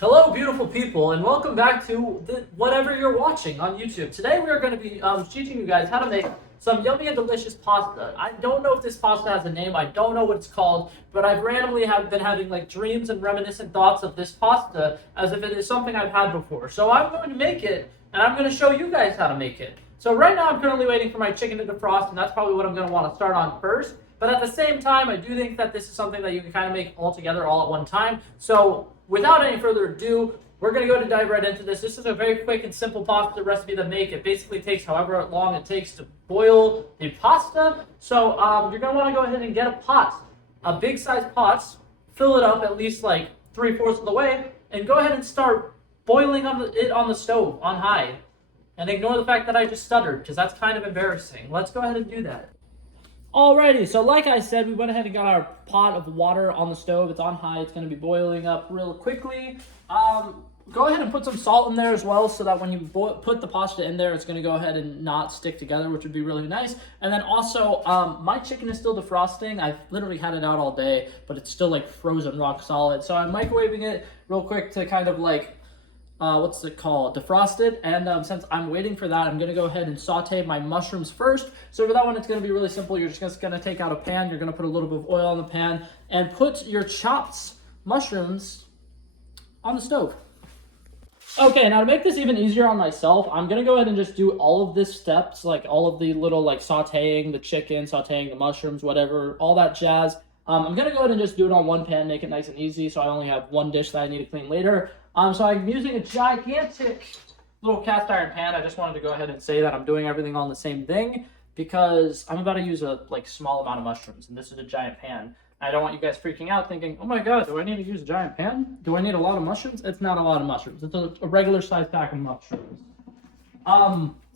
Hello, beautiful people, and welcome back to whatever you're watching on YouTube. Today we are going to be teaching you guys how to make some yummy and delicious pasta. I don't know if this pasta has a name. I don't know what it's called, but I've randomly been having like dreams and reminiscent thoughts of this pasta as if it is something I've had before. So I'm going to make it, and I'm going to show you guys how to make it. So right now I'm currently waiting for my chicken to defrost, and that's probably what I'm going to want to start on first. But at the same time, I do think that this is something that you can kind of make all together all at one time. So without any further ado, we're going to go to dive right into this. This is a very quick and simple pasta recipe to make. It basically takes however long it takes to boil the pasta. So you're going to want to go ahead and get a pot, a big size pot, fill it up at least like 3/4 of the way, and go ahead and start boiling it on the stove on high. And ignore the fact that I just stuttered, because that's kind of embarrassing. Let's go ahead and do that. Alrighty, so like I said, we went ahead and got our pot of water on the stove. It's on high. It's going to be boiling up real quickly. Go ahead and put some salt in there as well, so that when you put the pasta in there, it's going to go ahead and not stick together, which would be really nice. And then also, my chicken is still defrosting. I've literally had it out all day, but it's still like frozen rock solid. So I'm microwaving it real quick to kind of like what's it called, defrosted. And since I'm waiting for that, I'm going to go ahead and saute my mushrooms first. So for that one, it's going to be really simple. You're just going to take out a pan. You're going to put a little bit of oil in the pan and put your chopped mushrooms on the stove. Okay, now to make this even easier on myself, I'm going to go ahead and just do all of these steps, like all of the little like sauteing the chicken, sauteing the mushrooms, whatever, all that jazz. I'm going to go ahead and just do it on one pan, make it nice and easy, so I only have one dish that I need to clean later. So I'm using a gigantic little cast iron pan. I just wanted to go ahead and say that I'm doing everything on the same thing because I'm about to use a small amount of mushrooms, and this is a giant pan. I don't want you guys freaking out thinking, oh my god, do I need to use a giant pan? Do I need a lot of mushrooms? It's not a lot of mushrooms. It's a regular size pack of mushrooms.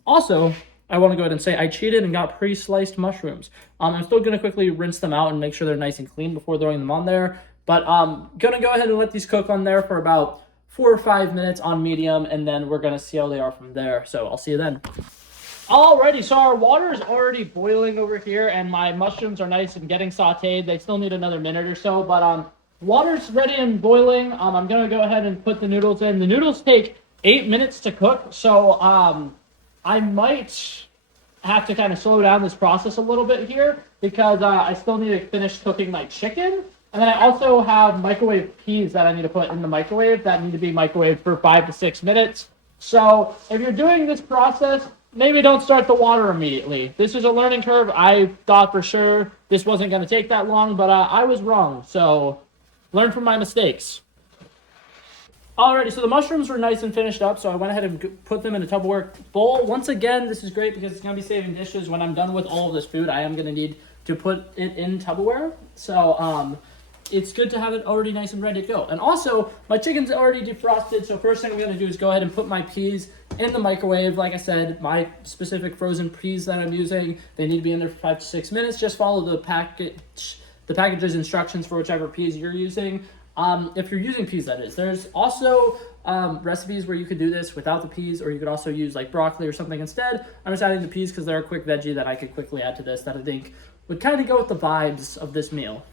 Also, I want to go ahead and say I cheated and got pre-sliced mushrooms. I'm still going to quickly rinse them out and make sure they're nice and clean before throwing them on there. But I'm going to go ahead and let these cook on there for about 4 or 5 minutes on medium, and then we're going to see how they are from there. So I'll see you then. Alrighty, so our water is already boiling over here, and my mushrooms are nice and getting sauteed. They still need another minute or so, but water's ready and boiling. I'm going to go ahead and put the noodles in. The noodles take 8 minutes to cook, so I might have to kind of slow down this process a little bit here because I still need to finish cooking my chicken. And then I also have microwave peas that I need to put in the microwave that need to be microwaved for 5 to 6 minutes. So if you're doing this process, maybe don't start the water immediately. This is a learning curve. I thought for sure this wasn't going to take that long, but I was wrong. So learn from my mistakes. Alrighty, so the mushrooms were nice and finished up, so I went ahead and put them in a Tupperware bowl. Once again, this is great because it's going to be saving dishes. When I'm done with all of this food, I am going to need to put it in Tupperware. So it's good to have it already nice and ready to go. And also, my chicken's already defrosted, so first thing I'm going to do is go ahead and put my peas in the microwave. Like I said, my specific frozen peas that I'm using, they need to be in there for 5 to 6 minutes. Just follow the package's instructions for whichever peas you're using. If you're using peas, that is. There's also recipes where you could do this without the peas, or you could also use like broccoli or something instead. I'm just adding the peas because they're a quick veggie that I could quickly add to this that I think would kind of go with the vibes of this meal.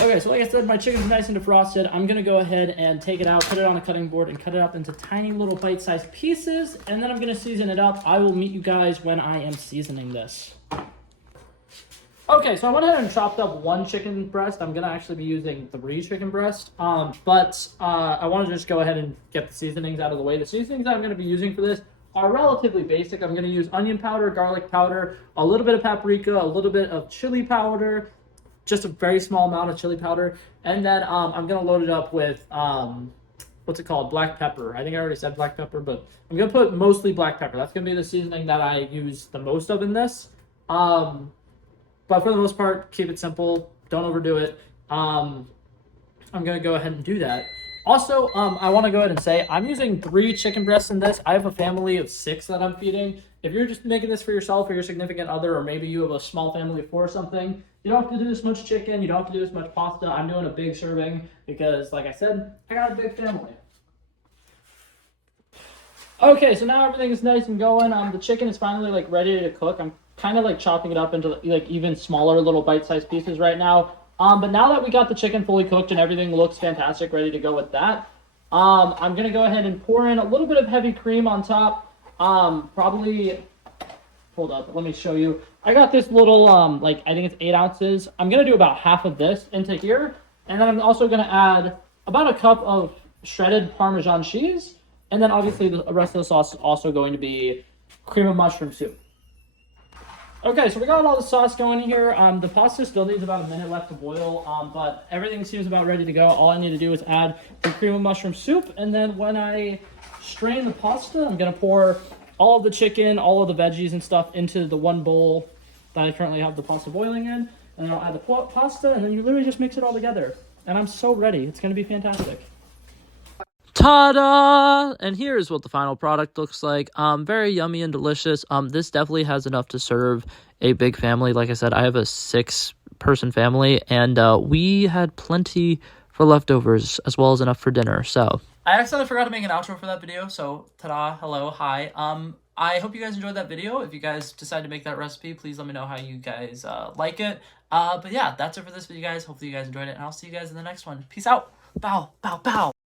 Okay, so like I said, my chicken's nice and defrosted. I'm going to go ahead and take it out, put it on a cutting board, and cut it up into tiny little bite-sized pieces, and then I'm going to season it up. I will meet you guys when I am seasoning this. Okay, so I went ahead and chopped up 1 chicken breast. I'm going to actually be using 3 chicken breasts, but I want to just go ahead and get the seasonings out of the way. The seasonings that I'm going to be using for this are relatively basic. I'm going to use onion powder, garlic powder, a little bit of paprika, a little bit of chili powder, just a very small amount of chili powder, and then I'm going to load it up with, what's it called, black pepper. I think I already said black pepper, but I'm going to put mostly black pepper. That's going to be the seasoning that I use the most of in this. But for the most part, keep it simple. Don't overdo it. I'm going to go ahead and do that. Also, I want to go ahead and say I'm using 3 chicken breasts in this. I have a family of 6 that I'm feeding. If you're just making this for yourself or your significant other, or maybe you have a small family of 4 or something, you don't have to do this much chicken. You don't have to do this much pasta. I'm doing a big serving because, like I said, I got a big family. Okay, so now everything is nice and going. The chicken is finally ready to cook. I'm kind of chopping it up into even smaller little bite-sized pieces right now. But now that we got the chicken fully cooked and everything looks fantastic, ready to go with that, I'm gonna go ahead and pour in a little bit of heavy cream on top. Probably, hold up, let me show you. I got this little, like, I think it's 8 ounces. I'm gonna do about half of this into here. And then I'm also gonna add about a cup of shredded Parmesan cheese. And then obviously the rest of the sauce is also going to be cream of mushroom soup. Okay, so we got all the sauce going here. The pasta still needs about a minute left to boil, but everything seems about ready to go. All I need to do is add the cream of mushroom soup, and then when I strain the pasta, I'm gonna pour all of the chicken, all of the veggies and stuff into the one bowl that I currently have the pasta boiling in, and then I'll add the pasta, and then you literally just mix it all together. And I'm so ready. It's gonna be fantastic. Ta-da! And here's what the final product looks like. Very yummy and delicious. This definitely has enough to serve a big family. Like I said, I have a 6-person family, and we had plenty for leftovers as well as enough for dinner. So I accidentally forgot to make an outro for that video. So ta-da! Hello, hi. I hope you guys enjoyed that video. If you guys decide to make that recipe, please let me know how you guys like it. But yeah, that's it for this video, guys. Hopefully you guys enjoyed it, and I'll see you guys in the next one. Peace out. Bow, bow, bow.